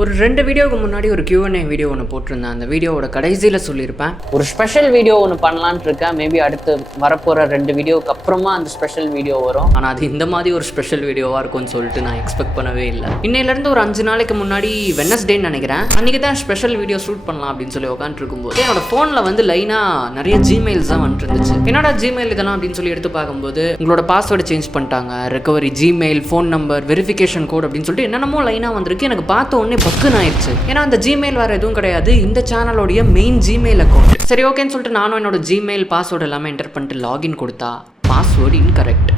ஒரு 2 வீடியோவுக்கு முன்னாடி ஒரு Q&A வீடியோ ஒன்று போட்டிருந்தேன். அந்த வீடியோவோட கடைசியில் சொல்லியிருப்பேன் ஒரு ஸ்பெஷல் வீடியோ ஒன்று பண்ணலான்ட்டு இருக்கேன். மேபி அடுத்து வரப்போகிற 2 வீடியோக்கு அப்புறமா அந்த ஸ்பெஷல் வீடியோ வரும். ஆனால் அது இந்த மாதிரி ஒரு ஸ்பெஷல் வீடியோவாக இருக்கும்னு சொல்லிட்டு நான் எக்ஸ்பெக்ட் பண்ணவே இல்லை. இன்னையிலேருந்து ஒரு 5 நாளைக்கு முன்னாடி வெட்னஸ்டேன்னு நினைக்கிறேன், அன்றைக்கி தான் ஸ்பெஷல் வீடியோ ஷூட் பண்ணலாம் அப்படின்னு சொல்லி உட்காந்துருக்கும்போது என்னோட ஃபோனில் வந்து லைனாக நிறைய ஜிமெயில்ஸ் தான் வந்துட்டு இருந்துச்சு. என்னோட ஜிமெயில் இதெல்லாம் அப்படின்னு சொல்லி எடுத்து பார்க்கும்போது உங்களோட பாஸ்வேர்டு சேஞ்ச் பண்ணிட்டாங்க, recovery Gmail, phone number, verification code அப்படின்னு சொல்லிட்டு என்னென்னமோ லைனாக வந்திருக்கு. எனக்கு பார்த்த உடனே பக்குன்னு ஆயிடுச்சு. ஏன்னா அந்த ஜிமெயில் வேறு எதுவும் கிடையாது, இந்த சேனலோடைய மெயின் ஜிமெயில் அக்கௌண்ட். சரி ஓகேன்னு சொல்லிட்டு நானும் என்னோட ஜிமெயில் பாஸ்வேர்டு எல்லாமே என்டர் பண்ணிட்டு லாகின் கொடுத்தா password incorrect.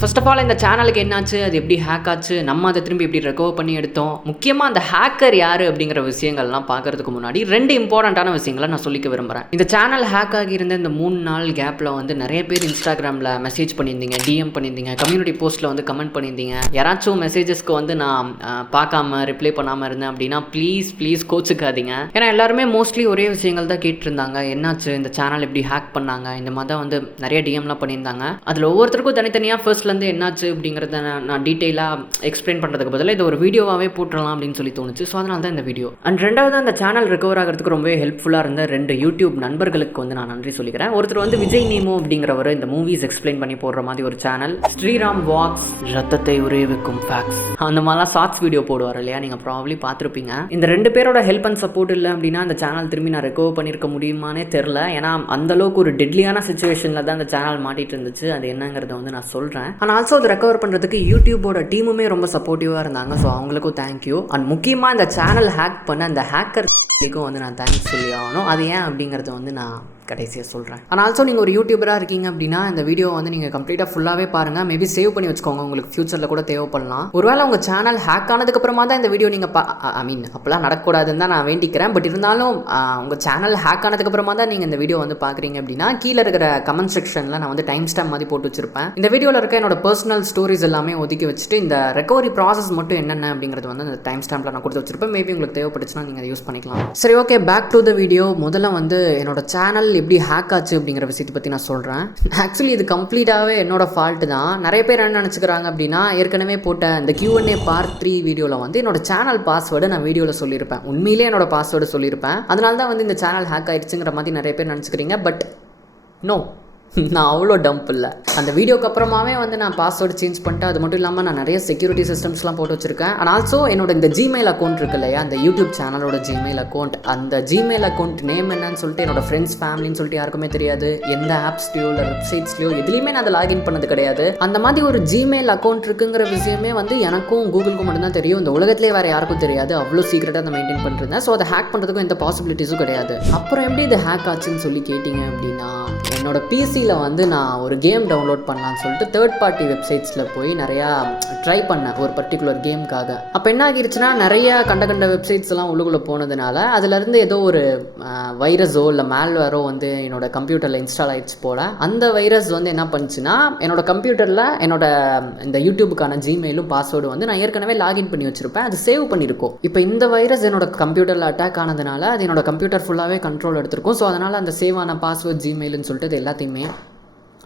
First of all இந்த சேனலுக்கு என்னாச்சு, அது எப்படி ஹேக் ஆச்சு, நம்ம அதை திரும்பி எப்படி ரெக்கவர் பண்ணி எடுத்தோம், முக்கியமாக அந்த ஹேக்கர் யார் அப்படிங்கிற விஷயங்கள்லாம் பார்க்கறதுக்கு முன்னாடி 2 இம்பார்ட்டண்ட்டான விஷயங்களை நான் சொல்லிக்க விரும்புகிறேன். இந்த சேனல் ஹேக் ஆகியிருந்த இந்த 3 நாள் கேப்பில் வந்து நிறைய பேர் இன்ஸ்டாகிராமில் மெசேஜ் பண்ணியிருந்தீங்க, டிஎம் பண்ணியிருந்தீங்க, கம்யூனிட்டி போஸ்ட்டில் வந்து கமெண்ட் பண்ணியிருந்தீங்க. யாராச்சும் மெசேஜஸ்க்கு வந்து நான் பார்க்காம ரிப்ளை பண்ணாமல் இருந்தேன் அப்படின்னா ப்ளீஸ் கோச்சுக்காதீங்க. ஏன்னா எல்லாருமே மோஸ்ட்லி ஒரே விஷயங்கள் தான் கேட்டிருந்தாங்க. என்னாச்சு, இந்த சேனல் எப்படி ஹேக் பண்ணாங்க, இந்த மாதிரி தான் வந்து நிறைய டிஎம்லாம் பண்ணியிருந்தாங்க. அதில் ஒவ்வொருத்தருக்கும் தனித்தனியாக ஃபர்ஸ்ட்லேருந்து என்னாச்சு அப்படிங்கிறத நான் டீட்டெயிலாக எக்ஸ்பிளைன் பண்ணுறதுக்கு பதிலாக இது ஒரு வீடியோவாகவே போட்டுடலாம் அப்படின்னு சொல்லி தோணுச்சு. ஸோ அதனால தான் இந்த வீடியோ. அண்ட் ரெண்டாவது, அந்த சேனல் ரெக்கவர் ஆகிறதுக்கு ரொம்பவே ஹெல்ப்ஃபுல்லாக இருந்த 2 யூடியூப் நண்பர்களுக்கு வந்து நான் நன்றி சொல்லிக்கிறேன். ஒருத்தர் வந்து விஜய் நீமோ அப்படிங்கிறவர் இந்த மூவிஸ் எக்ஸ்பிளைன் பண்ணி போடுற மாதிரி ஒரு சேனல், ஸ்ரீராம் வாக்ஸ், ரத்தத்தை உரைவிக்கும் ஃபேக்ஸ், அந்த மாதிரிலாம் ஷார்ட்ஸ் வீடியோ போடுவார் இல்லையா, நீங்கள் ப்ராபப்ளி பார்த்துருப்பீங்க. இந்த 2 பேரோட ஹெல்ப் அண்ட் சப்போர்ட் இல்லை அப்படின்னா அந்த சேனல் திரும்பி நான் ரெக்கவர் பண்ணியிருக்க முடியுமானே தெரில. ஏன்னா அந்தளவுக்கு ஒரு டெட்லியான சுச்சுவேஷனில் தான் அந்த சேனல் மாட்டிகிட்டு இருந்துச்சு. அது என்னங்கிறத வந்து நான் சொல்கிறேன். அண்ட் ஆல்சோ அதை ரெக்கவர் பண்ணுறதுக்கு யூடியூபோட டீமுமே ரொம்ப சப்போர்ட்டிவாக இருந்தாங்க. ஸோ அவங்களுக்கும் தேங்க்யூ. அண்ட் முக்கியமாக இந்த சேனல் ஹேக் பண்ண அந்த ஹேக்கருக்கும் வந்து நான் தேங்க்ஸ் சொல்லி ஆகணும். அது ஏன் அப்படிங்கிறத வந்து நான் கடைசியாக சொல்கிறேன். ஆனால் ஆல்சோ நீங்கள் ஒரு யூடியூபராக இருக்கீங்க அப்படின்னா இந்த வீடியோ வந்து நீங்கள் கம்ப்ளீட்டாக ஃபுல்லாகவே பாருங்கள். மேபி சேவ் பண்ணி வச்சுக்கோங்க, உங்களுக்கு ஃபியூச்சரில் கூட தேவைப்படலாம். ஒருவேளை உங்கள் சேனல் ஹேக் ஆனதுக்கப்புறமா தான் இந்த வீடியோ நீங்கள் அப்போலாம் நடக்கூடாதுன்னு தான் நான் வேண்டிக்கிறேன். பட் இருந்தாலும் உங்கள் சேனல் ஹேக் ஆனதுக்கப்புறமா தான் நீங்கள் இந்த வீடியோ வந்து பார்க்குறீங்க அப்படின்னா கீழே இருக்கிற கமெண்ட் செக்ஷனில் நான் வந்து டைம் ஸ்டாம்ப் மாதிரி போட்டு வச்சிருப்பேன். இந்த வீடியோவில் இருக்க என்னோட பர்சனல் ஸ்டோரிஸ் எல்லாமே ஒதுக்கி வச்சுட்டு இந்த ரெக்கவரி ப்ராசஸ் மட்டும் என்னென்ன அப்படிங்கிறது வந்து அந்த டைம் ஸ்டாம்பில் நான் கொடுத்து வச்சிருப்பேன். மேபி உங்களுக்கு தேவைப்பட்டுச்சுன்னா நீங்கள் அதை யூஸ் பண்ணிக்கலாம். சரி okay, back to the video. முதல்ல வந்து என்னோட சேனல் எப்படி ஹேக் ஆச்சு அப்படிங்கிற விஷயத்தை பற்றி நான் சொல்கிறேன். ஆக்சுவலி இது கம்ப்ளீட்டாகவே என்னோட ஃபால்ட்டு தான். நிறைய பேர் என்ன நினச்சிக்கிறாங்க அப்படின்னா, ஏற்கனவே போட்ட இந்த Q&A பார்ட் 3 வீடியோவில் வந்து என்னோட சேனல் பாஸ்வேர்டு நான் வீடியோவில் சொல்லியிருப்பேன். உண்மையிலே என்னோட பாஸ்வேர்டு சொல்லியிருப்பேன். அதனால தான் வந்து இந்த சேனல் ஹேக் ஆயிடுச்சுங்கிற மாதிரி நிறைய பேர் நினச்சிக்கிறீங்க. பட் நோ, நான் அவ்வளோ டம்ப் இல்லை. அந்த வீடியோக்கு அப்புறமாவே வந்து நான் பாஸ்வேர்டு சேஞ்ச் பண்ணிட்டு, அது மட்டும் இல்லாமல் நான் நிறைய செக்யூரிட்டி சிஸ்டம்ஸ்லாம் போட்டு வச்சுருக்கேன். அண்ட் ஆல்சோ என்னோட இந்த ஜிமெயில் அக்கௌண்ட் இருக்கு இல்லையா, அந்த யூடியூப் சேனலோட ஜிமெயில் அக்கௌண்ட், அந்த ஜிமெயில் அக்கௌண்ட் நேம் என்னன்னு சொல்லிட்டு என்னோட ஃப்ரெண்ட்ஸ் ஃபேமிலின்னு சொல்லிட்டு யாருக்குமே தெரியாது. எந்த ஆப்ஸ்லையோ இல்லை வெப்சைட்ஸ்லையோ எதுலேயுமே நான் அதை லாகின் பண்ணது கிடையாது. அந்த மாதிரி ஒரு ஜிமெயில் அக்கௌண்ட் இருக்குங்கிற விஷயமே வந்து எனக்கும் கூகுளுக்கும் மட்டும்தான் தெரியும். இந்த உலகத்திலே வேறு யாருக்கும் தெரியாது. அவ்வளோ சீக்கிரட்டாக அதை மெயின்டைன் பண்ணிருந்தேன். ஸோ அதை ஹேக் பண்ணுறதுக்கும் எந்த பாசிபிலிட்டிஸும் கிடையாது. அப்புறம் எப்படி இது ஹேக் ஆச்சுன்னு சொல்லி கேட்டிங்க அப்படின்னா, என்னோட பிசியில் வந்து நான் ஒரு கேம் டவுன்லோட் பண்ணலான்னு சொல்லிட்டு தேர்ட் பார்ட்டி வெப்சைட்ஸில் போய் நிறையா ட்ரை பண்ணேன் ஒரு பர்டிகுலர் கேமுக்காக. அப்போ என்ன ஆகிருச்சுன்னா, நிறைய கண்ட வெப்சைட்ஸ் எல்லாம் உள்ளுக்குள்ளே போனதுனால அதுலேருந்து ஏதோ ஒரு வைரஸோ இல்லை மேல்வேரோ வந்து என்னோட கம்ப்யூட்டரில் இன்ஸ்டால் ஆகிடுச்சு போல். அந்த வைரஸ் வந்து என்ன பண்ணுச்சுன்னா, என்னோட கம்ப்யூட்டரில் என்னோட இந்த யூடியூபுக்கான ஜிமெயிலும் பாஸ்வேர்டு வந்து நான் ஏற்கனவே லாகின் பண்ணி வச்சுருப்பேன், அது சேவ் பண்ணியிருக்கோம். இப்போ இந்த வைரஸ் என்னோட கம்ப்யூட்டரில் அட்டாக் ஆனதுனால அது என்னோட கம்ப்யூட்டர் ஃபுல்லாகவே கண்ட்ரோல் எடுத்திருக்கும். ஸோ அதனால் அந்த சேவ் ஆன பாஸ்வேர்ட் ஜிமெயில்னு சொல்லிட்டு அது எல்லாத்தையுமே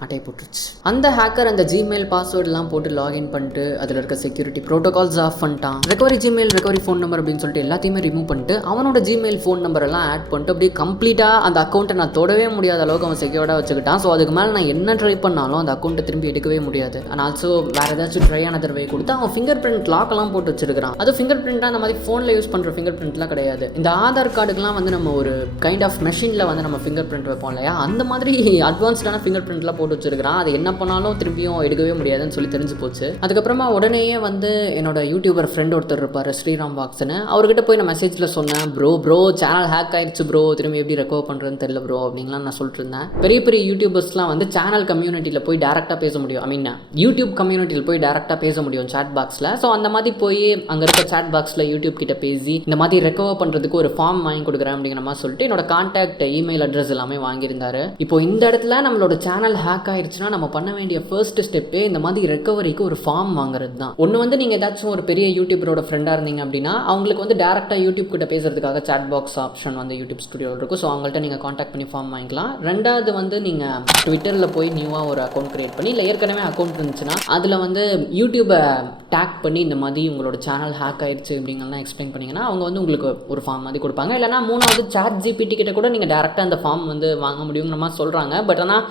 அட்டை போட்டுருச்சு. அந்த ஹேக்கர் அந்த ஜிமெயில் பாஸ்வேர்டெலாம் போட்டு லாகின் பண்ணிட்டு அதில் இருக்க செக்யூரிட்டி ப்ரோட்டோகால்ஸ் ஆஃப் பண்ணிட்டான். Recovery Gmail, recovery phone number அப்படின்னு சொல்லிட்டு எல்லாத்தையுமே ரிமூவ் பண்ணிட்டு அவனோட ஜிமெயில் ஃபோன் நம்பர் எல்லாம் ஆட் பண்ணிட்டு அப்படியே கம்ப்ளீட்டாக அந்த அக்கௌண்ட்டை நான் தொடவே முடியாத அளவுக்கு அவன் செக்யூர்டாக வச்சுக்கிட்டான். ஸோ அதுக்கு மேலே நான் என்ன ட்ரை பண்ணாலும் அந்த அக்கௌண்ட்டை திரும்பி எடுக்கவே முடியாது. அண்ட் ஆல்சோ வேறு ஏதாச்சும் ட்ரை ஆன தடவை கொடுத்து அவன் ஃபிங்கர் பிரிண்ட் லாக்கெல்லாம் போட்டு வச்சிருக்கான். அது ஃபிங்கர் பிரிண்ட்டாக அந்த மாதிரி ஃபோனில் யூஸ் பண்ணுற ஃபிங்கர் பிரிண்ட்லாம் கிடையாது. இந்த ஆதார் கார்டுக்கெலாம் வந்து நம்ம ஒரு கைண்ட் ஆஃப் மெஷினில் வந்து நம்ம ஃபிங்கர் பிரிண்ட் வைப்போம் இல்லையா, அந்த மாதிரி அட்வான்ஸ்டான ஃபிங்கர் பிரிண்ட்லாம் போட்டு வச்சிருக்கான். அது என்ன பண்ணாலும் திரும்பியும் எடுக்கவே முடியாதுன்னு சொல்லி தெரிஞ்சு போச்சு. அதுக்கப்புறமா உடனேயே வந்து என்னோட யூடியூபர் ஃப்ரெண்ட் ஒருத்தர் இருப்பார், ஸ்ரீராம் வாக்ஸ்னு. அவர்கிட்ட போய் நான் மெசேஜில் சொன்னேன், ப்ரோ சேனல் ஹேக் ஆயிடுச்சு ப்ரோ, திரும்பி எப்படி ரெக்கவர் பண்ணுறதுன்னு தெரியல ப்ரோ அப்படின்லாம் நான் சொல்லிட்டு இருந்தேன். பெரிய யூடியூபர்ஸ்லாம் வந்து சேனல் கம்யூனிட்டியில் போய் டேரெக்டாக பேச முடியும். ஐ மீன் யூடியூப் கம்யூனிட்டியில் போய் டேரெக்டாக பேச முடியும் சாட் பாக்ஸில். ஸோ அந்த மாதிரி போய் அங்கே இருக்க சாட் பாக்ஸில் யூடியூப் கிட்ட பேசி இந்த மாதிரி ரெக்கவர் பண்ணுறதுக்கு ஒரு ஃபார்ம் வாங்கி கொடுக்குறேன் அப்படிங்கிற மாதிரி சொல்லிட்டு என்னோட கான்டாக்ட் இமெயில் அட்ரஸ் எல்லாமே வாங்கியிருந்தாரு. இப்போ இந்த இடத்துல நம்மளோட சேனல் ஹேக் ஹேக் ஆயிடுச்சுன்னா நம்ம பண்ண வேண்டிய ஃபர்ஸ்ட் ஸ்டெப்பே இந்த மாதிரி ரெக்கவரிக்கு ஒரு ஃபார்ம் வாங்குறது தான். ஒன்று வந்து நீங்கள் ஏதாச்சும் ஒரு பெரிய யூடியூபரோட ஃப்ரெண்டாக இருந்தீங்க அப்படின்னா அவங்களுக்கு வந்து டேரெக்டாக யூடியூப் கிட்ட பேசுறதுக்காக சாட் பாக்ஸ் ஆப்ஷன் வந்து யூடியூப் ஸ்டுடியோவில் இருக்கும். ஸோ அவங்கள்ட்ட நீங்கள் காண்டாக்ட் பண்ணி ஃபார்ம் வாங்கிக்கலாம். ரெண்டாவது வந்து நீங்கள் ட்விட்டரில் போய் நியூவாக ஒரு அக்கௌண்ட் க்ரியேட் பண்ணி, இல்லை ஏற்கனவே அக்கௌண்ட் இருந்துச்சுன்னா அதில் வந்து யூடியூபை டேக் பண்ணி இந்த மாதிரி உங்களோட சேனல் ஹேக் ஆயிடுச்சு அப்படிங்கலாம் எக்ஸ்பிளைன் பண்ணிங்கன்னா அவங்க வந்து உங்களுக்கு ஒரு ஃபார்ம் மாதிரி கொடுப்பாங்க. இல்லைனா மூணாவது சாட் ஜிபிடி கிட்ட கூட நீங்கள் டேரெக்டாக அந்த ஃபார்ம் வந்து வாங்க முடியுங்கிற மாதிரி சொல்கிறாங்க. பட் ஆனால்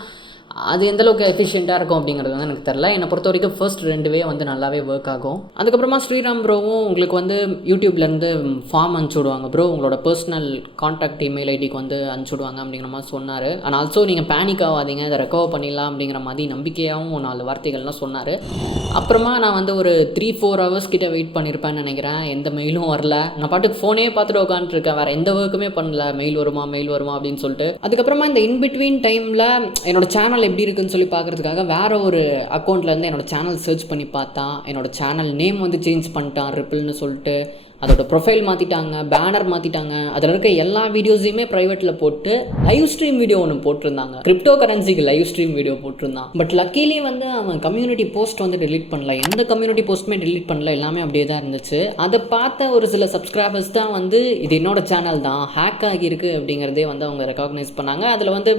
அது எந்தளவுக்கு எஃபிஷியண்ட்டாக இருக்கும் அப்படிங்கிறது வந்து எனக்கு தெரில. என்னை பொறுத்த வரைக்கும் ஃபர்ஸ்ட் 2 வே வந்து நல்லாவே ஒர்க் ஆகும். அதுக்கப்புறமா ஸ்ரீராம் ப்ரோவும் உங்களுக்கு வந்து யூடியூப்லேருந்து ஃபார்ம் அனுப்பிச்சி விடுவாங்க. ப்ரோ உங்களோட பர்சனல் கான்டாக்ட் இமெயில் ஐடிக்கு வந்து அனுப்பிச்சி விடுவாங்க அப்படிங்கிற மாதிரி சொன்னார். ஆனால் ஆல்சோ நீங்கள் பேனிக் ஆகாதீங்க, அதை ரெக்கவர் பண்ணிடலாம் அப்படிங்கிற மாதிரி நம்பிக்கையாகவும் 4 வார்த்தைகள்லாம் சொன்னார். அப்புறமா நான் வந்து ஒரு 3-4 ஹவர்ஸ் கிட்ட வெயிட் பண்ணியிருப்பேன்னு நினைக்கிறேன். எந்த மெயிலும் வரல. நான் பாட்டுக்கு ஃபோனே பார்த்துட்டு உட்காந்துருக்கேன், வேறு எந்த ஒர்க்குமே பண்ணல. மெயில் வருமா அப்படின்னு சொல்லிட்டு. அதுக்கப்புறமா இந்த இன்பிட்வீன் டைமில் என்னோட சேனல் எப்படி இருக்குன்னு சொல்லி பார்க்குறதுக்காக வேறு ஒரு அக்கௌண்ட்லேருந்து என்னோடய சேனல் சர்ச் பண்ணி பார்த்தா என்னோடய சேனல் நேம் வந்து சேஞ்ச் பண்ணிட்டான் ரிப்பிள்னு சொல்லிட்டு. அதோட ப்ரொஃபைல் மாற்றிட்டாங்க, பேனர் மாற்றிட்டாங்க. அதில் இருக்க எல்லா வீடியோஸையுமே ப்ரைவேட்டில் போட்டு லைவ் ஸ்ட்ரீம் வீடியோ ஒன்று போட்டிருந்தாங்க. கிரிப்டோ கரன்சிக்கு லைவ் ஸ்ட்ரீம் வீடியோ போட்டிருந்தான். பட் லக்கிலி வந்து அவன் கம்யூனிட்டி போஸ்ட் வந்து டெலீட் பண்ணல. எந்த கம்யூனிட்டி போஸ்ட்டுமே டெலீட் பண்ணல, எல்லாமே அப்படியே தான் இருந்துச்சு. அதை பார்த்த ஒரு சில சப்ஸ்கிரைபர்ஸ் தான் வந்து இது என்னோட சேனல் தான் ஹேக் ஆகியிருக்கு அப்படிங்கிறதே வந்து அவங்க ரெகக்னைஸ் பண்ணாங்க. அதில் வந்து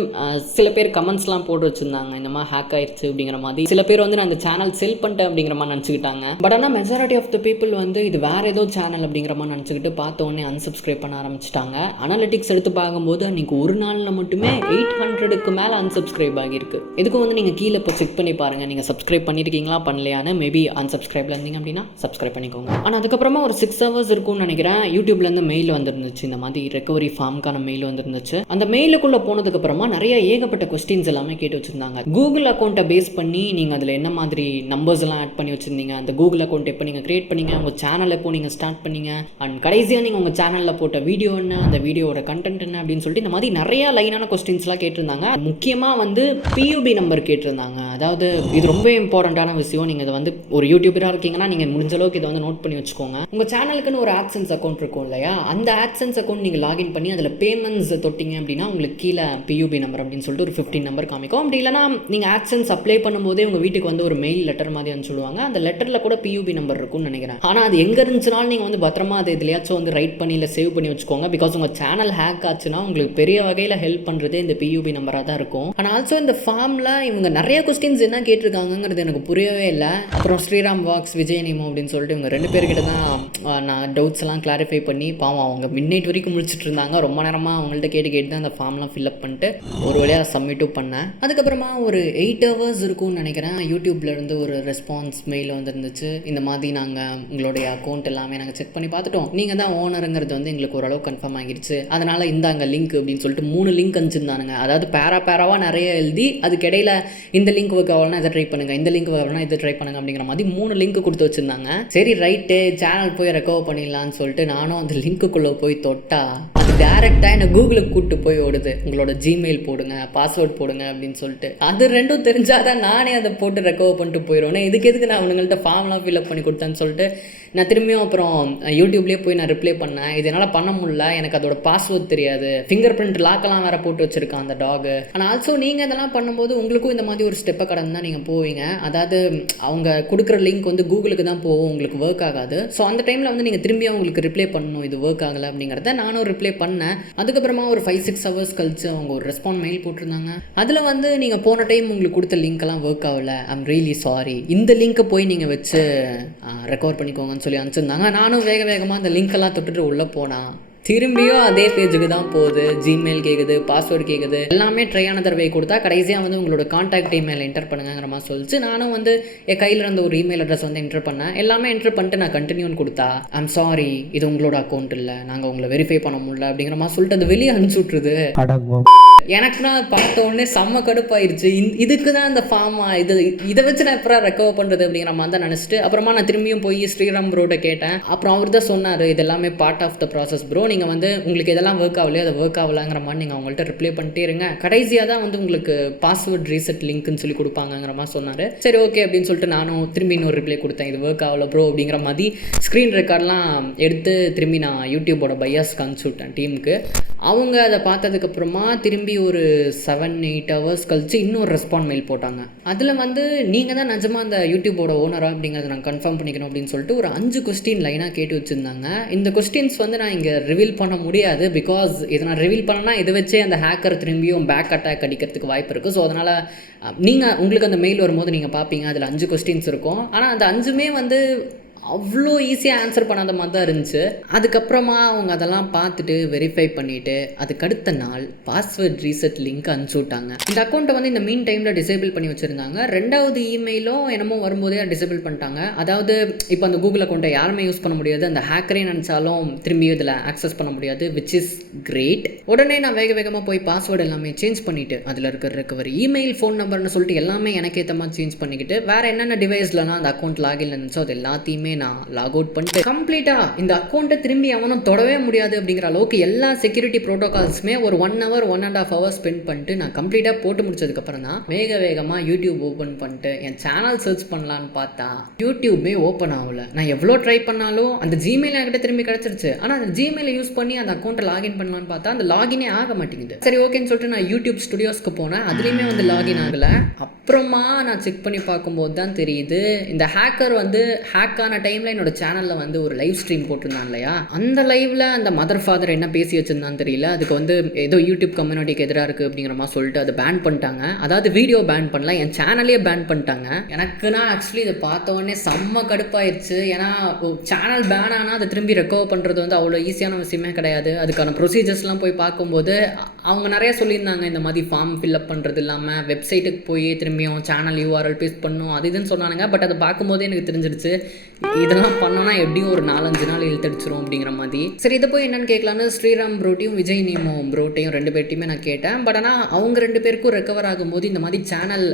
சில பேர் கமெண்ட்ஸ்லாம் போட்டு வச்சுருந்தாங்க, இந்த மாதிரி ஹேக் ஆயிடுச்சு அப்படிங்கிற மாதிரி. சில பேர் வந்து நான் அந்த சேனல் செல் பண்ணிட்டேன் அப்படிங்கிற மாதிரி நினச்சிக்கிட்டாங்க. பட் ஆனால் மெஜாரிட்டி ஆஃப் த பீப்புள் வந்து இது வேறு ஏதோ சேனல் அப்படிங்கிற மாதிரி நினச்சிக்கிட்டு பார்த்த உடனே அன்சப்ஸ்கிரைப் பண்ண ஆரம்பிச்சிட்டாங்க. அனாலிட்டிக்ஸ் எடுத்து பார்க்கும்போது அன்றைக்கி ஒரு நாளில் மட்டுமே 800க்கு மேலே அன்சப்ஸ்கிரைப் ஆகியிருக்கு. இதுக்கும் வந்து நீங்கள் கீழே இப்போ செக் பண்ணி பாருங்கள், நீங்கள் சப்ஸ்கிரைப் பண்ணியிருக்கீங்களா பண்ணலையான்னு. மேபி அன்சப்ஸ்கிரைபில் இருந்தீங்க அப்படின்னா சப்ஸ்கிரைப் பண்ணிக்கோங்க. ஆனால் அதுக்கப்புறமா ஒரு 6 ஹவர்ஸ் இருக்கும்னு நினைக்கிறேன், யூடியூப்லேருந்து மெயில் வந்துருந்துச்சு. இந்த மாதிரி ரெக்கவரி ஃபார்முக்கான மெயில் வந்துருந்துச்சு. அந்த மெயிலுக்குள்ளே போனதுக்கப்புறமா நிறைய ஏகப்பட்ட கொஸ்டின்ஸ் எல்லாமே கேட்டு வச்சுருந்தாங்க. கூகுள் அக்கௌண்ட்டை பேஸ் பண்ணி நீங்கள் அதில் என்ன மாதிரி நம்பர்ஸ் எல்லாம் ஆட் பண்ணி வச்சுருந்தீங்க, அந்த கூகுள் அக்கௌண்ட் எப்போ நீங்கள் கிரியேட் பண்ணீங்க, உங்கள் சேனல் எப்போ நீங்கள் ஸ்டார்ட் பண்ணீங்க, அண்ட் கடைசியாக நீங்கள் உங்கள் சேனலில் போட்ட வீடியோ என்ன, அந்த வீடியோட கண்டென்ட் என்ன அப்படின்னு சொல்லிட்டு இந்த மாதிரி நிறைய லைனான கொஸ்டின்ஸ்லாம் கேட்டிருந்தாங்க. முக்கியமாக வந்து பியூபி நம்பர் கேட்டிருந்தாங்க. அதாவது இது ரொம்ப இம்பார்ட்டண்ட்டான விஷயம். நீங்கள் இதை வந்து ஒரு யூடியூபராக இருக்கீங்கன்னா நீங்கள் முடிஞ்ச அளவுக்கு இதை வந்து நோட் பண்ணி வச்சுக்கோங்க. உங்கள் சேனலுக்குன்னு ஒரு ஆட்சன்ஸ் அக்கௌண்ட் இருக்கும் இல்லையா, அந்த ஆட்சன்ஸ் அக்கௌண்ட் நீங்கள் லாகின் பண்ணி அதில் பேமெண்ட்ஸ் தொட்டிங்க அப்படின்னா உங்களுக்கு கீழே பியூபி நம்பர் அப்படின்னு சொல்லிட்டு ஒரு 15 நம்பர் காமிக்கும். அப்படி இல்லைனா நீங்கள் ஆட்சன்ஸ் அப்ளை பண்ணும்போதே உங்கள் வீட்டுக்கு வந்து ஒரு மெயில் லெட்டர் மாதிரி அனுப்பிச்சுடுவாங்க. அந்த லெட்டரில் கூட பியூபி நம்பர் இருக்கும்னு நினைக்கிறேன். ஆனால் அது எங்கே இருந்துச்சுனாலும் நீங்கள் வந்து பத்திரமா அது எதுலையாச்சும் வந்து ரைட் பண்ணி இல்லை சேவ் பண்ணி வச்சுக்கோங்க. பிகாஸ் உங்கள் சேனல் ஹேக் ஆச்சுன்னா உங்களுக்கு பெரிய வகையில் ஹெல்ப் பண்ணுறதே இந்த பியூபி நம்பராக தான் இருக்கும். ஆனால் ஆல்சோ இந்த ஃபார்மில் இவங்க நிறைய கொஸ்டின்ஸ் என்ன கேட்டிருக்காங்கிறது எனக்கு புரியவே இல்லை. அப்புறம் ஸ்ரீராம் வாக்ஸ், விஜய் நேமோ அப்படின்னு சொல்லிட்டு இவங்க 2 பேர்கிட்ட தான் நான் டவுட்ஸ் எல்லாம் கிளாரிஃபை பண்ணி, பாவம் அவங்க மிட்நைட் வரைக்கும் முடிச்சுட்டு இருந்தாங்க. ரொம்ப நேரமாக அவங்கள்ட்ட கேட்டு தான் அந்த ஃபார்ம்லாம் ஃபில்அப் பண்ணிட்டு ஒரு வழியாக சப்மிட்டும் பண்ணேன். அதுக்கப்புறமா ஒரு 8 ஹவர்ஸ் இருக்கும்னு நினைக்கிறேன், யூடியூப்லேருந்து ஒரு ரெஸ்பான்ஸ் மெயில் வந்துருந்துச்சு. இந்த மாதிரி நாங்கள் உங்களுடைய அக்கௌண்ட் எல்லாமே நாங்கள் செக் பண்ணி பார்த்துட்டோம், நீங்கள் தான் ஓனருங்கிறது வந்து எங்களுக்கு ஓரளவு கன்ஃபார்ம் ஆகிடுச்சு, அதனால் இந்தாங்க லிங்க் அப்படின்னு சொல்லிட்டு 3 லிங்க் அனுப்பிச்சிருந்தானுங்க. அதாவது பேராவாக நிறைய எழுதி அதுக்கிடையில் இந்த லிங்க் ஒர்க் ஆகலன்னா இதை ட்ரை பண்ணுங்கள், இந்த லிங்க் ஒர்க் ஆகலன்னா இதை ட்ரை பண்ணுங்கள் அப்படிங்கிற மாதிரி 3 லிங்க் கொடுத்து வச்சுருந்தாங்க. சரி ரைட்டு, சேனல் போய் ரெக்கவர் பண்ணிடலான்னு சொல்லிட்டு நானும் அந்த லிங்க்குள்ளே போய் தொட்டா அது டேரெக்டாக என்னை கூகுளுக்கு கூப்பிட்டு போய் ஓடுது. உங்களோட ஜிமெயில் போடுங்க, பாஸ்வேர்ட் போடுங்க அப்படின்னு சொல்லிட்டு. அது ரெண்டும் தெரிஞ்சாதான் நானே அதை போட்டு ரெக்கவர் பண்ணிட்டு போயிடுவேன். எதுக்கு நான் அவனுங்கள்ட்ட ஃபார்ம்லாம் ஃபில்அப் பண்ணி கொடுத்தேன்னு சொல்லிட்டு நான் திரும்பியும் அப்புறம் யூடியூப்லேயே போய் நான் ரிப்ளை பண்ணேன். இது என்னால் பண்ண முடியல, எனக்கு அதோட பாஸ்வேர்ட் தெரியாது, ஃபிங்கர் பிரிண்ட் லாக்கெல்லாம் வேறு போட்டு வச்சுருக்கான் அந்த டாகு. ஆனால் ஆல்சோ நீங்கள் இதெல்லாம் பண்ணும்போது உங்களுக்கும் இந்த மாதிரி ஒரு ஸ்டெப்பை கடந்து தான் நீங்கள் போவீங்க. அதாவது அவங்க கொடுக்குற லிங்க் வந்து கூகுளுக்கு தான் போகும், உங்களுக்கு ஒர்க் ஆகாது. ஸோ அந்த டைமில் வந்து நீங்கள் திரும்பி அவங்களுக்கு ரிப்ளை பண்ணணும், இது ஒர்க் ஆகலை அப்படிங்கிறத. நானும் ரிப்ளை பண்ணேன். அதுக்கப்புறமா ஒரு 5-6 ஹவர்ஸ் கழிச்சு அவங்க ஒரு ரெஸ்பாண்ட் மெயில் போட்டிருந்தாங்க. அதில் வந்து நீங்கள் போன டைம் உங்களுக்கு கொடுத்த லிங்க்கெல்லாம் ஒர்க் ஆகலை, ஐம் ரியலி சாரி, இந்த லிங்க்கை போய் நீங்கள் வச்சு ரெக்கவர் பண்ணிக்கோங்கன்னு சொல்லி அனுப்பிச்சிருந்தாங்க. நானும் வேகமாக அந்த லிங்க்கெல்லாம் தொட்டுட்டு உள்ளே போனால் திரும்பியும் அதே பேஜுக்கு தான் போகுது. ஜிமெயில் கேட்குது, பாஸ்வேர்டு கேட்குது, எல்லாமே ட்ரை ஆன தடவை கொடுத்தா கடைசியாக வந்து உங்களோட கான்டாக்ட் இமெயில் என்டர் பண்ணுங்கிற மாதிரி சொல்லிச்சு. நானும் வந்து என் கையில் இருந்த ஒரு இமெயில் அட்ரஸ் வந்து என்டர் பண்ணேன். எல்லாமே என்டர் பண்ணிட்டு நான் கண்டினியூன்னு கொடுத்தா ஐம் சாரி, இது உங்களோட அக்கௌண்ட் இல்லை, நாங்கள் உங்களை வெரிஃபை பண்ண முடியல அப்படிங்கிற மாதிரி சொல்லிட்டு அது வெளியே அனுப்பிச்சி விட்ருது. எனக்குன்னா பார்த்த உடனே செம்ம கடுப்பாயிருச்சு. இதுக்கு தான் இந்த ஃபார்மா, இதை வச்சு நான் எப்போ ரெக்கவர் பண்ணுறது அப்படிங்கிற மாதிரி தான் நினச்சிட்டு அப்புறமா நான் திரும்பியும் போய் ஸ்ரீராம் ப்ரோட்ட கேட்டேன். அப்புறம் அவர் தான் சொன்னார், இது எல்லாமே part of the process bro, நீங்கள் வந்து உங்களுக்கு எதெல்லாம் ஒர்க் ஆகலையோ அதை ஒர்க் ஆகலாங்கிற மாதிரி நீங்கள் அவங்கள்ட்ட ரிப்ளை பண்ணிட்டே இருங்க. கடைசியாக தான் வந்து உங்களுக்கு பாஸ்வேர்ட் ரீசெட் லிங்க்னு சொல்லி கொடுப்பாங்கங்கிற மாதிரி சொன்னார். சரி ஓகே அப்படின்னு சொல்லிட்டு நானும் திரும்பி இன்னொரு ரிப்ளை கொடுத்தேன், இது ஒர்க் ஆகல ப்ரோ அப்படிங்கிற மாதிரி. ஸ்க்ரீன் ரெக்கார்ட்லாம் எடுத்து திரும்பி நான் யூடியூபோட பையாஸ்க்கு அனுப்பிச்சி விட்டேன் டீமுக்கு. அவங்க அதை பார்த்ததுக்கப்புறமா திரும்பி ஒரு 7-8 ஹவர்ஸ் கழிச்சு இன்னொரு ரெஸ்பாண்ட் மெயில் போட்டாங்க. அதில் வந்து நீங்கள் தான் நிஜமாக அந்த யூடியூபோட ஓனரா அப்படிங்கிறத நான் கன்ஃபார்ம் பண்ணிக்கணும் அப்படின்னு சொல்லிட்டு ஒரு 5 கொஸ்டின் லைனாக கேட்டு வச்சுருந்தாங்க. இந்த கொஸ்டின்ஸ் வந்து நான் இங்கே ரிவீல் பண்ண முடியாது, பிகாஸ் இதை நான் ரிவீல் பண்ணேன்னா இதை வச்சே அந்த ஹேக்கர் திரும்பியும் பேக் அட்டாக் அடிக்கிறதுக்கு வாய்ப்பு இருக்குது. ஸோ அதனால் நீங்கள் உங்களுக்கு அந்த மெயில் வரும்போது நீங்கள் பார்ப்பீங்க, அதில் 5 கொஸ்டின்ஸ் இருக்கும். ஆனால் அந்த 5மே வந்து அவ்வளோ ஈஸியாக ஆன்சர் பண்ணாத மாதிரி தான் இருந்துச்சு. அதுக்கப்புறமா அவங்க அதெல்லாம் பார்த்துட்டு வெரிஃபை பண்ணிவிட்டு அதுக்கடுத்த நாள் பாஸ்வேர்ட் ரீசெட் லிங்க் அனுப்பிச்சி விட்டாங்க. இந்த அக்கௌண்ட்டை வந்து இந்த மீன் டைமில் டிசேபிள் பண்ணி வச்சுருந்தாங்க. 2வது இமெயிலும் என்னமோ வரும்போதே டிசேபிள் பண்ணிட்டாங்க. அதாவது இப்போ அந்த கூகுள் அக்கௌண்ட்டை யாருமே யூஸ் பண்ண முடியாது, அந்த ஹேக்கரே நினச்சாலும் திரும்பி இதில் ஆக்சஸ் பண்ண முடியாது, விச் இஸ் கிரேட். உடனே நான் வேகமாக போய் பாஸ்வேர்டு எல்லாமே சேஞ்ச் பண்ணிவிட்டு அதில் இருக்கிற ரெக்கவரி இமெயில் ஃபோன் நம்பர்னு சொல்லிட்டு எல்லாமே எனக்கு ஏற்ற மாதிரி சேஞ்ச் பண்ணிக்கிட்டு வேறு என்னென்ன டிவைஸ்லலாம் அந்த அக்கௌண்ட் லாகின் இருந்துச்சோ அது எல்லாத்தையுமே நான் லாக் அவுட் பண்ணிட்டு கம்ப்ளீட்டாக இந்த அக்கௌண்ட்டை திரும்பி அவனும் தொடவே முடியாது அப்படிங்கிற அளவுக்கு எல்லா செக்யூரிட்டி ப்ரோட்டோகால்ஸுமே ஒரு 1 hour 1.5 hours ஸ்பெண்ட் பண்ணிட்டு நான் கம்ப்ளீட்டாக போட்டு முடிச்சதுக்கப்புறம் தான் வேகமாக யூடியூப் ஓப்பன் பண்ணிட்டு என் சேனல் சர்ச் பண்ணலான்னு பார்த்தா யூடியூபே ஓப்பன் ஆகலை. நான் எவ்வளோ ட்ரை பண்ணாலும் அந்த ஜிமெயில் என்கிட்ட திரும்பி கிடச்சிருச்சு. ஆனால் அந்த ஜிமெயிலை யூஸ் பண்ணி அந்த அக்கௌண்ட்டை லாகின் பண்ணலான்னு பார்த்தா அந்த லாகினே ஆக மாட்டேங்குது. சரி ஓகேன்னு சொல்லிட்டு நான் யூடியூப் ஸ்டுடியோஸ்க்கு போனேன், அதுலேயுமே வந்து லாகின் ஆகலை. அப்புறமா நான் செக் பண்ணி பார்க்கும்போது தான் தெரியுது, இந்த ஹேக்கர் வந்து ஹேக்கான டைமில் என்னோட சேனலில் வந்து ஒரு லைவ் ஸ்ட்ரீம் போட்டிருந்தான் இல்லையா, அந்த லைவில் அந்த மதர் ஃபாதர் என்ன பேசி வச்சுருந்தான்னு தெரியல. அதுக்கு வந்து ஏதோ யூடியூப் கம்யூனிட்டிக்கு எதிராக இருக்குது அப்படிங்கிற மாதிரி சொல்லிட்டு அதை பேன் பண்ணிட்டாங்க. அதாவது வீடியோ பேன் பண்ணல, என் சேனலே பேன் பண்ணிட்டாங்க. எனக்குன்னா ஆக்சுவலி இதை பார்த்த உடனே செம்ம கடுப்பாயிருச்சு. ஏன்னா சேனல் பேன் ஆனால் அதை திரும்பி ரெக்கவர் பண்ணுறது வந்து அவ்வளோ ஈஸியான விஷயமே கிடையாது. அதுக்கான ப்ரொசீஜர்ஸ்லாம் போய் பார்க்கும்போது அவங்க நிறைய சொல்லியிருந்தாங்க, இந்த மாதிரி ஃபார்ம் ஃபில்அப் பண்ணுறது இல்லாமல் வெப்சைட்டுக்கு போய் திரும்பியும் சேனல் URL பேஸ்ட் பண்ணணும் அது இதுன்னு சொன்னானுங்க. பட் அதை பார்க்கும்போதே எனக்கு தெரிஞ்சிருச்சு இதெல்லாம் பண்ணோன்னா எப்படியும் ஒரு 4-5 நாள் இழுத்தடிச்சிரும் அப்படிங்கிற மாதிரி. சரி இதை போய் என்னென்னு கேட்கலான்னு ஸ்ரீராம் ப்ரோட்டையும் விஜய் நீமோ ப்ரோட்டையும் 2 பேர்ட்டையுமே நான் கேட்டேன். பட் ஆனால் அவங்க 2 பேருக்கும் ரெக்கவர் ஆகும்போது இந்த மாதிரி சேனல்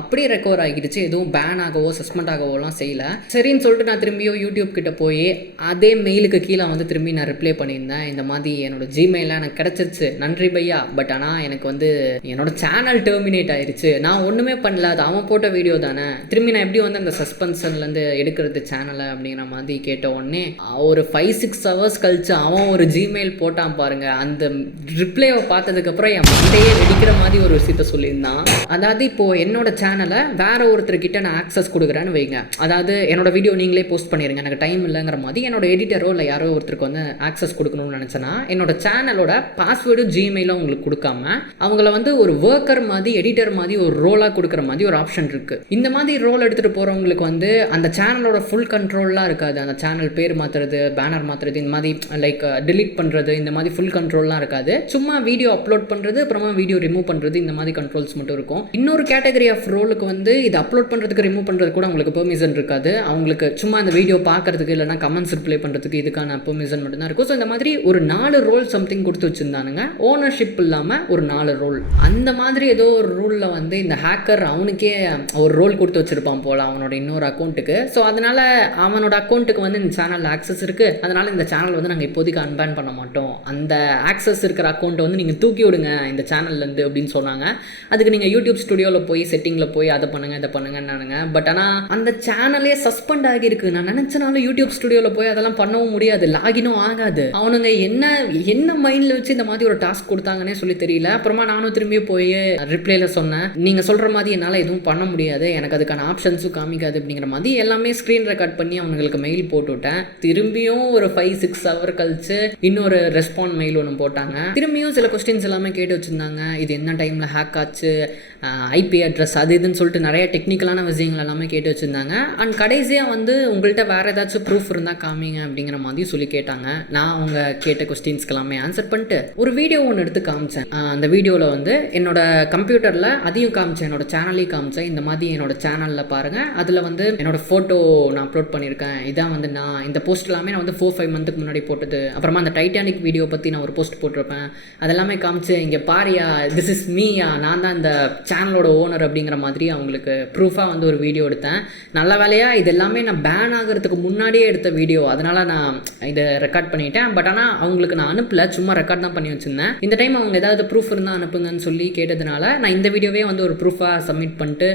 அப்படியே ரெக்கவர் ஆகிடுச்சு, எதுவும் பேன் ஆகவோ சஸ்பெண்ட் ஆகவோலாம் செய்யலை. சரின்னு சொல்லிட்டு நான் திரும்பியும் யூடியூப் கிட்ட போய் அதே மெயிலுக்கு கீழே வந்து திரும்பி நான் ரிப்ளை பண்ணியிருந்தேன், இந்த மாதிரி என்னோட ஜிமெயிலில் எனக்கு கிடச்சிருச்சு, நன்றி பையா, பட் ஆனால் எனக்கு வந்து என்னோட சேனல் டெர்மினேட் ஆயிடுச்சு, நான் ஒன்றுமே பண்ணல, அது அவன் போட்ட வீடியோ தானே, திரும்பி நான் எப்படி வந்து அந்த சஸ்பென்ஷன்லேருந்து எடுக்கிறது சேனலை அப்படிங்கிற மாதிரி கேட்ட உடனே ஒரு 5-6 hours கழிச்சு அவன் ஒரு ஜிமெயில் போட்டான் பாருங்க. அந்த ரிப்ளையை பார்த்ததுக்கப்புறம் என் மண்டையே வெடிக்கிற மாதிரி ஒரு விஷயத்த சொல்லியிருந்தான். அதாவது இப்போது என்னோட சேனலை வேற ஒருத்தர்கிட்ட நான் ஆக்சஸ் கொடுக்குறேன்னு வைங்க, அதாவது என்னோட வீடியோ நீங்களே போஸ்ட் பண்ணிடுங்க, எனக்கு டைம் இல்லைங்கிற மாதிரி என்னோட எடிட்டரோ இல்லை யாரோ ஒருத்தருக்கு வந்து ஆக்சஸ் கொடுக்கணும்னு நினச்சேன்னா என்னோட சேனலோட பாஸ்வேர்டும் ஜிமெயிலும் உங்களுக்கு கொடுக்காம அவங்கள வந்து ஒரு ஒர்க்கர் மாதிரி எடிட்டர் மாதிரி ஒரு ரோலாக கொடுக்குற மாதிரி ஒரு ஆப்ஷன் இருக்குது. இந்த மாதிரி ரோல் எடுத்துகிட்டு போகிறவங்களுக்கு வந்து அந்த சேனலோட ஃபுல் கண்ட்ரோல்லாம் இருக்காது. அந்த சேனல் பேர் மாற்றுறது, பேனர் மாற்றுறது, இந்த மாதிரி லைக் டிலீட் பண்ணுறது, இந்த மாதிரி ஃபுல் கண்ட்ரோல்லாம் இருக்காது. சும்மா வீடியோ அப்லோட் பண்ணுறது, அப்புறமா வீடியோ ரிமூவ் பண்ணுறது, இந்த மாதிரி கண்ட்ரோல்ஸ் மட்டும் இருக்கும். இன்னொரு கேட்டகரி ஆஃப் ரோலுக்கு வந்து இது அப்லோட் பண்ணுறதுக்கு ரிமூவ் பண்ணுறது கூட அவங்களுக்கு பெர்மிஷன் இருக்காது. அவங்களுக்கு சும்மா அந்த வீடியோ பார்க்கறதுக்கு இல்லைனா கமெண்ட்ஸ் ரிப்ளை பண்ணுறதுக்கு இதுக்கான பெர்மிஷன் மட்டும்தான் இருக்கும். ஸோ இந்த மாதிரி ஒரு 4 ரோல் சம்திங் கொடுத்து வச்சுருந்தானுங்க, ஓனர்ஷிப் இல்லாமல் ஒரு 4 ரோல். அந்த மாதிரி ஏதோ ஒரு ரூலில் வந்து இந்த ஹேக்கர் அவனுக்கே ஒரு ரோல் கொடுத்து வச்சுருப்பான் போல் அவனோட இன்னொரு அக்கௌண்ட்டுக்கு. ஸோ அதனால் அவனோட அக்கௌண்ட்டுக்கு வந்து இந்த சேனலில் ஆக்சஸ் இருக்குது, அதனால் இந்த சேனல் வந்து நாங்கள் இப்போதைக்கு அன்பேன் பண்ண மாட்டோம், அந்த ஆக்சஸ் இருக்கிற அக்கௌண்ட்டை வந்து நீங்கள் தூக்கி விடுங்க இந்த சேனல்லேருந்து அப்படின்னு சொன்னாங்க. அதுக்கு நீங்கள் யூடியூப் ஸ்டுடியோவில் போய் செட்டிங்கில் போய் அதை பண்ணுங்கள் இதை பண்ணுங்கன்னானுங்க. பட் ஆனால் அந்த சேனலே சஸ்பெண்ட் ஆகியிருக்கு. நான் நினச்சனாலும் யூடியூப் ஸ்டுடியோவில் போய் அதெல்லாம் பண்ணவும் முடியாது, லாகினும் ஆகாது. அவனுங்க என்ன மைண்டில் வச்சு இந்த மாதிரி ஒரு டாஸ்க் கொடுத்தாங்கன்னே சொல்லி தெரியல. அப்புறமா நானும் திரும்பி போய் ரிப்ளைல சொன்னேன், நீங்கள் சொல்கிற மாதிரி என்னால் எதுவும் பண்ண முடியாது, எனக்கு அதுக்கான ஆப்ஷன்ஸும் காமிக்காது அப்படிங்கிற மாதிரி எல்லாமே ஸ்க்ரீன் ரெக்கார்ட் பண்ணி அவங்களுக்கு மெயில் போட்டுவிட்டேன். திரும்பியும் ஒரு 5-6 hour கழிச்சு இன்னொரு ரெஸ்பாண்ட் மெயில் ஒன்று போட்டாங்க. திரும்பியும் சில கொஸ்டின்ஸ் எல்லாமே கேட்டு வச்சுருந்தாங்க, இது என்ன டைமில் ஹேக் ஆச்சு, ஐபி அட்ரஸ் அது இதுன்னு சொல்லிட்டு நிறைய டெக்னிக்கலான விஷயங்கள் எல்லாமே கேட்டு வச்சுருந்தாங்க. அண்ட் கடைசியாக வந்து உங்கள்கிட்ட வேறு ஏதாச்சும் ப்ரூஃப் இருந்தால் காமிங்க அப்படிங்கிற மாதிரி சொல்லி கேட்டாங்க. நான் அவங்க கேட்ட கொஸ்டின்ஸ்க்கு எல்லாமே ஆன்சர் பண்ணிட்டு ஒரு வீடியோ ஒன்று எடுத்து காமிச்சேன். அந்த வீடியோவில் வந்து என்னோட கம்ப்யூட்டரில் அதையும் காமிச்சேன், என்னோட சேனலையும் காமிச்சேன். இந்த மாதிரி என்னோட சேனலில் பாருங்கள், அதில் வந்து என்னோட ஃபோட்டோ நான் அப்லோட் பண்ணியிருக்கேன், இதான் வந்து நான் இந்த போஸ்ட் எல்லாமே நான் வந்து 4-5 மந்த்துக்கு முன்னாடி போட்டது. அப்புறமா அந்த டைட்டானிக் வீடியோ பற்றி நான் ஒரு போஸ்ட் போட்டிருப்பேன், அதெல்லாமே காமிச்சு இங்கே பாரியா திஸ் இஸ் மீயா, நான் தான் இந்த சேனலோட ஓனர் அப்படிங்கிற மாதிரி அவங்களுக்கு ப்ரூஃபாக வந்து ஒரு வீடியோ எடுத்தேன். நல்ல வேலையாக இது எல்லாமே நான் பேன் ஆகிறதுக்கு முன்னாடியே எடுத்த வீடியோ, அதனால் நான் இதை ரெக்கார்ட் பண்ணிட்டேன். பட் ஆனால் அவங்களுக்கு நான் அனுப்பல, சும்மா ரெக்கார்ட் தான் பண்ணி வச்சுருந்தேன். இந்த டைம் அவங்க ஏதாவது ப்ரூஃப் இருந்தால் அனுப்புங்கன்னு சொல்லி கேட்டதுனால நான் இந்த வீடியோவே வந்து ஒரு ப்ரூஃபாக சப்மிட் பண்ணிட்டு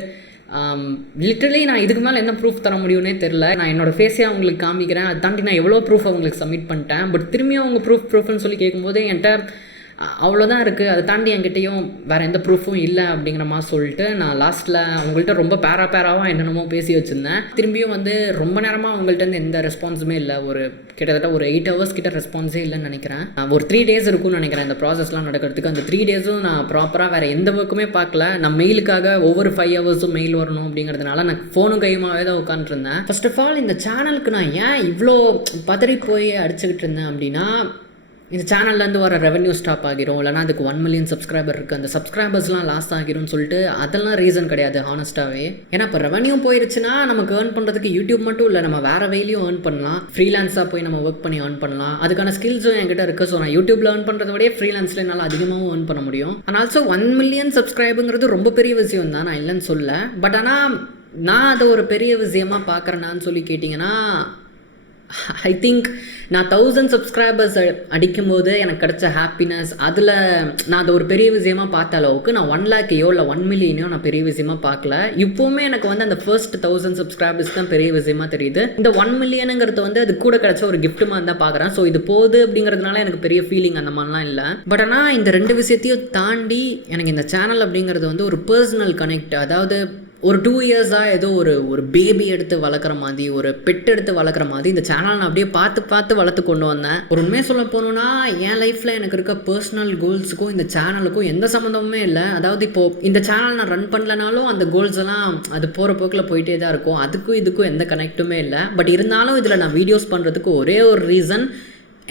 லிட்டரலி நான் இதுக்கு மேலே என்ன ப்ரூஃப் தர முடியும்னே தெரில. நான் என்னோடய ஃபேஸே அவங்களுக்கு காமிக்கிறேன், அதை தாண்டி நான் எவ்வளோ ப்ரூஃப் அவங்களுக்கு சப்மிட் பண்ணிட்டேன். பட் திரும்பியும் அவங்க ப்ரூஃப்னு சொல்லி கேட்கும்போது என்கிட்ட அவ்வளோதான் இருக்குது, அதை தாண்டி என்கிட்டையும் வேறு எந்த ப்ரூஃபும் இல்லை அப்படிங்கிற மாதிரி சொல்லிட்டு நான் லாஸ்ட்டில் அவங்கள்ட்ட ரொம்ப பேராவாக என்னென்னமோ பேசி வச்சுருந்தேன். திரும்பியும் வந்து ரொம்ப நேரமாக அவங்கள்ட்ட எந்த ரெஸ்பான்ஸுமே இல்லை. கிட்டத்தட்ட ஒரு 8 hours கிட்ட ரெஸ்பான்ஸே இல்லைன்னு நினைக்கிறேன். ஒரு 3 days இருக்கும்னு நினைக்கிறேன் இந்த ப்ராசஸ்லாம் நடக்கிறதுக்கு. அந்த 3 daysம் நான் ப்ராப்பராக வேறு எந்த ஒர்க்குமே பார்க்கல. நான் மெயிலுக்காக ஒவ்வொரு 5 hours மெயில் வரணும் அப்படிங்கிறதுனால நான் ஃபோனும் கையுமாவே தான் உட்காந்துருந்தேன். ஃபர்ஸ்ட் ஆஃப் ஆல் இந்த சேனலுக்கு நான் ஏன் இவ்வளோ பதறி போய் அடிச்சுக்கிட்டு இருந்தேன் அப்படின்னா, இந்த சேனல்லேருந்து வர ரெவன்யூ ஸ்டாப் ஆகிரும், இல்லைனா அதுக்கு 1 million சப்ஸ்கிரைபர் இருக்குது, அந்த சப்ஸ்கிரைபர்ஸ்லாம் லாஸ் ஆகிரும்னு சொல்லிட்டு அதெல்லாம் ரீசன் கிடையாது ஹானஸ்ட்டாகவே. ஏன்னா இப்போ ரெவன்யூ போயிருச்சுன்னா நமக்கு ஏர்ன் பண்ணுறதுக்கு யூடியூப் மட்டும் இல்லை, நம்ம வேறு வேலையும் ஏர்ன் பண்ணலாம். ஃப்ரீலான்ஸாக போய் நம்ம ஒர்க் பண்ணி ஏர்ன் பண்ணலாம். அதுக்கான ஸ்கில்ஸும் என்கிட்ட இருக்குது. ஸோ நான் யூடியூப்பில் ஏர்ன் பண்ணுறத விட ஃப்ரீலான்ஸில் என்னால் அதிகமாகவும் ஏர்ன் பண்ண முடியும். அண்ட் ஆல்சோ 1 million சப்ஸ்கிரைபுங்கிறது ரொம்ப பெரிய விஷயம் தான், நான் இல்லைன்னு சொல்ல. பட் ஆனால் நான் அதை ஒரு பெரிய விஷயமாக பார்க்குறேன்னான்னு சொல்லி கேட்டிங்கன்னா, ஐ திங்க் நான் 1000 சப்ஸ்கிரைபர்ஸ் அடிக்கும்போது எனக்கு கிடைச்ச ஹாப்பினஸ், அதில் நான் அதை ஒரு பெரிய விஷயமாக பார்த்த அளவுக்கு நான் 1 lakhயோ இல்லை 1 millionயோ நான் பெரிய விஷயமாக பார்க்கல. இப்போவுமே எனக்கு வந்து அந்த ஃபர்ஸ்ட் 1000 சப்ஸ்கிரைபர்ஸ் தான் பெரிய விஷயமா தெரியுது. இந்த 1 millionங்கிறது வந்து அது கூட கிடைச்ச ஒரு கிஃப்ட் மாதிரி தான் பார்க்குறேன். ஸோ இது போகுது அப்படிங்கிறதுனால எனக்கு பெரிய ஃபீலிங் அந்த மாதிரிலாம் இல்லை. பட் ஆனால் இந்த 2 விஷயத்தையும் தாண்டி எனக்கு இந்த சேனல் அப்படிங்கிறது வந்து ஒரு பர்சனல் கனெக்ட். அதாவது ஒரு 2 yearsஆக ஏதோ ஒரு பேபி எடுத்து வளர்க்குற மாதிரி, ஒரு பெட் எடுத்து வளர்க்குற மாதிரி இந்த சேனல் நான் அப்படியே பார்த்து வளர்த்து கொண்டு வந்தேன். ஒரு உண்மையை சொல்ல போகணுன்னா, என் லைஃப்பில் எனக்கு இருக்க பர்சனல் கோல்ஸுக்கும் இந்த சேனலுக்கும் எந்த சம்மந்தமுமே இல்லை. அதாவது இப்போது இந்த சேனல் நான் ரன் பண்ணலனாலும் அந்த கோல்ஸ் எல்லாம் அது போகிற போக்கில் போயிட்டே தான் இருக்கும். அதுக்கும் இதுக்கும் எந்த கனெக்ட்டுமே இல்லை. பட் இருந்தாலும் இதில் நான் வீடியோஸ் பண்ணுறதுக்கு ஒரே ஒரு ரீசன்,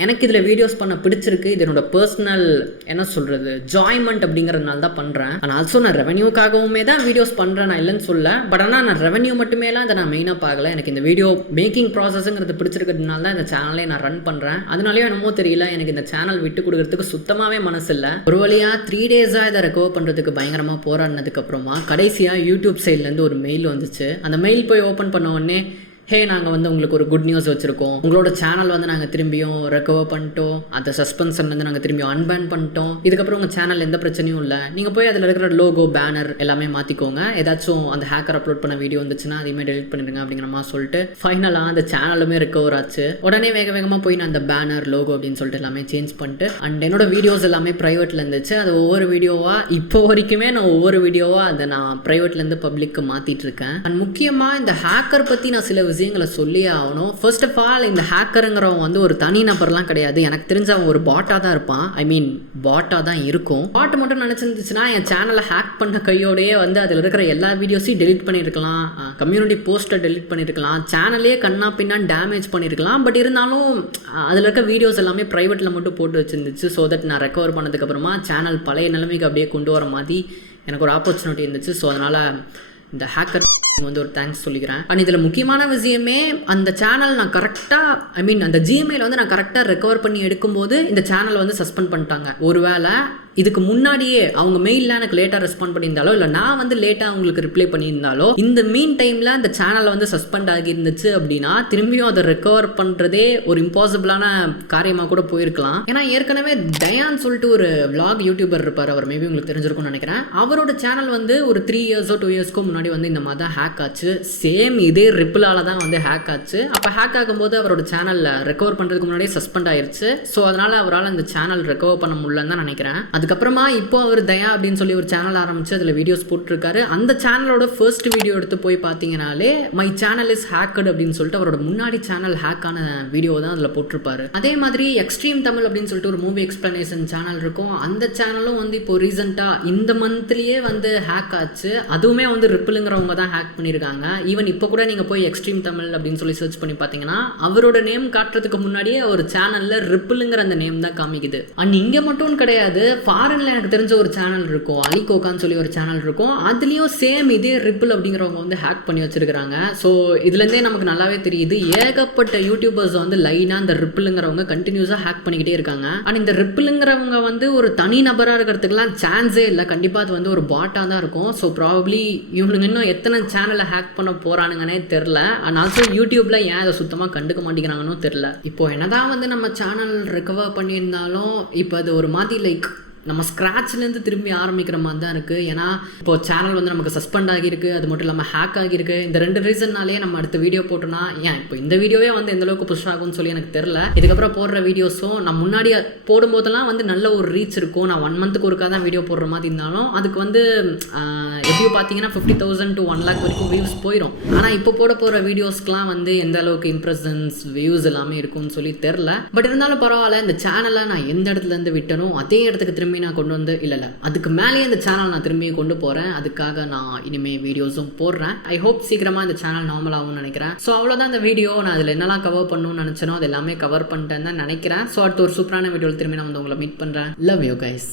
எனக்கு இதில் வீடியோஸ் பண்ண பிடிச்சிருக்கு. இது என்னோட பர்சனல் என்ன சொல்கிறது ஜாய்மெண்ட் அப்படிங்கிறதுனால தான் பண்ணுறேன். ஆனால் ஆல்சோ நான் ரெவன்யூக்காகவுமே தான் வீடியோஸ் பண்ணுறேன், நான் இல்லைன்னு சொல்ல. பட் ஆனால் நான் ரெவன்யூ மட்டுமேலாம் அதை நான் மெயினாக பார்க்கல. எனக்கு இந்த வீடியோ மேக்கிங் ப்ராசஸுங்கிறது பிடிச்சிருக்கிறதுனால தான் இந்த சேனலே நான் ரன் பண்ணுறேன். அதனாலேயே என்னமோ தெரியல, எனக்கு இந்த சேனல் விட்டு கொடுக்கறதுக்கு சுத்தமாகவே மனசு இல்லை. ஒரு வழியாக 3 daysஆக இதை ரெக்கவர் பண்ணுறதுக்கு பயங்கரமாக போராடினதுக்கப்புறமா கடைசியாக யூடியூப் சைட்லேருந்து ஒரு மெயில் வந்துச்சு. அந்த மெயில் போய் ஓப்பன் பண்ண உடனே, ஹே நாங்கள் வந்து உங்களுக்கு ஒரு குட் நியூஸ் வச்சுருக்கோம், உங்களோட சேனல் வந்து நாங்கள் திரும்பியும் ரெக்கவர் பண்ணிட்டோம், அந்த சஸ்பென்ஷன்லேருந்து நாங்கள் திரும்பியும் அன்பேன் பண்ணிட்டோம், இதுக்கப்புறம் உங்கள் சேனல் எந்த பிரச்சனையும் இல்லை, நீங்கள் போய் அதில் இருக்கிற லோகோ பேனர் எல்லாமே மாற்றிக்கோங்க, ஏதாச்சும் அந்த ஹேக்கர் அப்லோட் பண்ண வீடியோ வந்துச்சுன்னா அதையுமே டெலிட் பண்ணிடுங்க அப்படிங்கிற மாதிரி சொல்லிட்டு ஃபைனலாக அந்த சேனலுமே ரெக்கவர் ஆச்சு. உடனே வேகமாக போய் நான் அந்த பேனர் லோகோ அப்படின்னு சொல்லிட்டு எல்லாமே சேஞ்ச் பண்ணிட்டு, அண்ட் என்னோட வீடியோஸ் எல்லாமே ப்ரைவேட்டில் இருந்துச்சு. அது ஒவ்வொரு வீடியோவாக இப்போ வரைக்குமே நான் ஒவ்வொரு வீடியோவாக அதை நான் ப்ரைவேட்லேருந்து பப்ளிக்கு மாற்றிட்டு இருக்கேன். அண்ட் முக்கியமாக இந்த ஹேக்கர் பற்றி நான் சில விஷயங்களை சொல்லி ஆகணும். ஃபர்ஸ்ட் ஆஃப் ஆல் இந்த ஹேக்கருங்கிறவங்க வந்து ஒரு தனி நபர்லாம் கிடையாது. எனக்கு தெரிஞ்ச அவன் ஒரு பாட்டாக தான் இருப்பான். ஐ மீன் பாட்டாக தான் இருக்கும். பாட்டு மட்டும் நினச்சிருந்துச்சுன்னா என் சேனலை ஹேக் பண்ண கையோடையே வந்து அதில் இருக்கிற எல்லா வீடியோஸையும் டெலிட் பண்ணியிருக்கலாம், கம்யூனிட்டி போஸ்ட்டை டெலிட் பண்ணியிருக்கலாம், சேனலே கண்ணா பின்னான்னு டேமேஜ் பண்ணியிருக்கலாம். பட் இருந்தாலும் அதில் இருக்க வீடியோஸ் எல்லாமே ப்ரைவேட்டில் மட்டும் போட்டு வச்சுருந்துச்சு. ஸோ தட் நான் ரெக்கவர் பண்ணதுக்கப்புறமா சேனல் பழைய நிலைமைக்கு அப்படியே கொண்டு வர மாதிரி எனக்கு ஒரு ஆப்பர்ச்சுனிட்டி இருந்துச்சு. ஸோ அதனால் இந்த ஹேக்கர் வந்து ஒரு தேங்க்ஸ் சொல்லிக்கிறேன். அண்ட் இதில் முக்கியமான விஷயமே, அந்த சேனல் நான் கரெக்டாக ஐ மீன் அந்த ஜிமெயில் வந்து நான் கரெக்டாக ரெக்கவர் பண்ணி எடுக்கும்போது இந்த சேனல் வந்து சஸ்பெண்ட் பண்ணிட்டாங்க. ஒருவேளை இதுக்கு முன்னாடியே அவங்க மெயிலில் எனக்கு லேட்டாக ரெஸ்பாண்ட் பண்ணியிருந்தாலோ இல்லை நான் வந்து லேட்டாக அவங்களுக்கு ரிப்ளை பண்ணியிருந்தாலோ இந்த மீன் டைமில் அந்த சேனல் வந்து சஸ்பெண்ட் ஆகியிருந்துச்சு அப்படின்னா திரும்பியும் அதை ரெக்கவர் பண்ணுறதே ஒரு இம்பாசிபிளான காரியமாக கூட போயிருக்கலாம். ஏன்னா ஏற்கனவே தயான்னு சொல்லிட்டு ஒரு vlog யூடியூபர் இருப்பார், அவர் மேபி உங்களுக்கு தெரிஞ்சிருக்கும்னு நினைக்கிறேன். அவரோட சேனல் வந்து ஒரு 3 years 2 yearsக்கு முன்னாடி வந்து இந்த மாதிரி தான் ஹேக் ஆச்சு. சேம் இதே ரிப்பிளால் தான் வந்து ஹேக் ஆச்சு. அப்போ ஹேக் ஆகும்போது அவரோட சேனலில் ரெக்கவர் பண்ணுறதுக்கு முன்னாடியே சஸ்பெண்ட் ஆயிடுச்சு. ஸோ அதனால் அவரால் இந்த சேனல் ரெக்கவர் பண்ண முடியலன்னு தான் நினைக்கிறேன். அதுக்கப்புறமா இப்போ அவர் தயா அப்படின்னு சொல்லி ஒரு சேனல் ஆரம்பிச்சு அதில் வீடியோஸ் போட்டிருக்காரு. அந்த சேனலோட ஃபர்ஸ்ட் வீடியோ எடுத்து போய் பார்த்தீங்கனாலே மை சேனல் இஸ் ஹேக்கட் அப்படின்னு சொல்லிட்டு அவரோட முன்னாடி சேனல் ஹேக்கான வீடியோ தான் அதில் போட்டிருப்பாரு. அதே மாதிரி எக்ஸ்ட்ரீம் தமிழ் அப்படின்னு சொல்லிட்டு ஒரு மூவி எக்ஸ்பிளனேஷன் சேனல் இருக்கும். அந்த சேனலும் வந்து இப்போ ரீசெண்டாக இந்த மந்த்லேயே வந்து ஹேக் ஆச்சு. அதுவுமே வந்து ரிப்பிளுங்கிறவங்க தான் ஹேக் பண்ணியிருக்காங்க. ஈவன் இப்போ கூட நீங்கள் போய் எக்ஸ்ட்ரீம் தமிழ் அப்படின்னு சொல்லி சர்ச் பண்ணி பார்த்தீங்கன்னா அவரோட நேம் காட்டுறதுக்கு முன்னாடியே ஒரு சேனலில் ரிப்பிளுங்கிற அந்த நேம் தான் காமிக்குது. அண்ட் இங்கே மட்டும் கிடையாது, ஃபாரின்ல எனக்கு தெரிஞ்ச ஒரு சேனல் இருக்கும், அலிகோகான்னு சொல்லி ஒரு சேனல் இருக்கும். அதுலேயும் சேம் இதே ரிப்பிள் அப்படிங்கிறவங்க வந்து ஹேக் பண்ணி வச்சிருக்காங்க. ஸோ இதுலேருந்தே நமக்கு நல்லாவே தெரியுது, ஏகப்பட்ட யூடியூபர்ஸ் வந்து லைனாக இந்த ரிப்பிளுங்கிறவங்க கண்டினியூஸாக ஹேக் பண்ணிக்கிட்டே இருக்காங்க. ஆனால் இந்த ரிப்பிளுங்கிறவங்க வந்து ஒரு தனி நபராக இருக்கிறதுக்குலாம் சான்ஸே இல்லை. கண்டிப்பாக அது வந்து ஒரு பாட்டாக தான் இருக்கும். ஸோ ப்ராபப்ளி இவனுங்க இன்னும் எத்தனை சேனலை ஹேக் பண்ண போகிறானுங்கன்னே தெரில. அண்ட் ஆல்சோ யூடியூப்பில் ஏன் அதை சுத்தமாக கண்டுக்க மாட்டேங்கிறாங்கன்னு தெரில. இப்போ என்னதான் வந்து நம்ம சேனல் ரெக்கவர் பண்ணியிருந்தாலும் இப்போ அது ஒரு மாதிரி லைக் நம்ம ஸ்க்ராட்ச்லேருந்து திரும்பி ஆரம்பிக்கிற மாதிரி தான் இருக்குது. ஏன்னா இப்போ சேனல் வந்து நமக்கு சஸ்பெண்ட் ஆகியிருக்கு, அது மட்டும் இல்லாமல் ஹேக் ஆகியிருக்கு. இந்த 2 ரீசன்னாலே நம்ம அடுத்த வீடியோ போட்டோன்னா ஏன் இப்போ இந்த வீடியோவே வந்து எந்தளவுக்கு புஷ் ஆகும்னு சொல்லி எனக்கு தெரில. இதுக்கப்புறம் போடுற வீடியோஸும் நான் முன்னாடி போடும்போதெல்லாம் வந்து நல்ல ஒரு ரீச் இருக்கும். நான் 1 மந்த்துக்கு ஒருக்கா தான் வீடியோ போடுற மாதிரி இருந்தாலும் அதுக்கு வந்து எப்படியும் பார்த்தீங்கன்னா 50,000 to 1 lakh வரைக்கும் வியூஸ் போயிடும். ஆனால் இப்போ போகிற வீடியோஸ்க்கெலாம் வந்து எந்த அளவுக்கு இம்ப்ரெஷன்ஸ் வியூஸ் எல்லாமே இருக்கும்னு சொல்லி தெரில. பட் இருந்தாலும் பரவாயில்ல, இந்த சேனலை நான் எந்த இடத்துலேருந்து விட்டனோ அதே இடத்துக்கு திரும்பி நான் கொண்டு வந்து இல்லை அதுக்கு மேலேயே இந்த சேனல் நான் திரும்பி கொண்டு போகிறேன். அதுக்காக நான் இனிமேல் வீடியோஸும் போடுறேன். ஐ ஹோப் சீக்கிரமாக இந்த சேனல் நார்மல் ஆகும்னு நினைக்கிறேன். ஸோ அவ்வளோதான் இந்த வீடியோ. நான் அதில் என்னெல்லாம் கவர் பண்ணணும்னு நினச்சேனோ அது எல்லாமே கவர் பண்ணிட்டேன்னு தான் நினைக்கிறேன். ஸோ அடுத்து ஒரு சூப்பரான வீடியோவில் திரும்பி நான் வந்து உங்களை மீட் பண்ணுறேன். Love you guys.